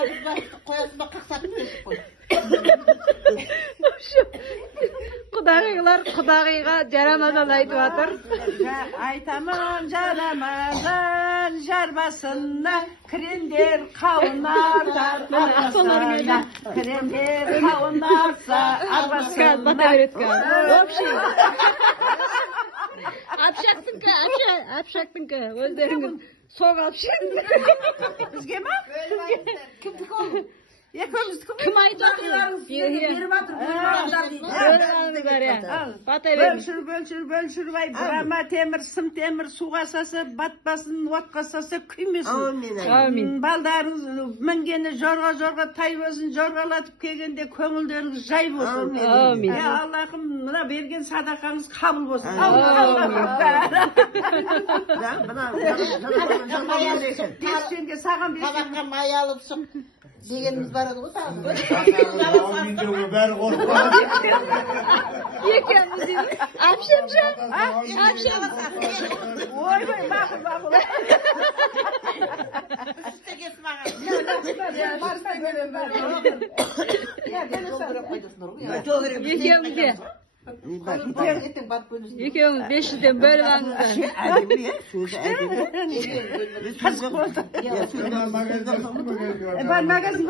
Mına biz baktık koyasında qaqsatып kesip koy. Құдағиға жарамазан айтып жатыр. Айтамын жарамазан жарбасына кірендер қауынардар арбасына кірендер қауынарса арбасына Общий. Апшақтыңқы, өздеріңіз соқ апшың. бізге ма? Kimdik oğlum? Екеуміздікі ме? Кім айтып жатыр? Бөлшіріп ай burama темір сым темір суға сасы батпасын отқа сасы күймесін балдарыңыз мінгені жорға тай болсын жорғалатып келгенде көңілдеріңіз жай болсын Аллахым мына берген садақаңыз қабыл болсын саған Tabakka mayalı sok degenimiz var edi o sağ. Bari korkma. Екеуміз дейміз. Апшымшы. Oy bakıl. Üste kesip ağa. Екеумізге. Екеуміз 500'ден бөліп алыңыздар. Ben magazin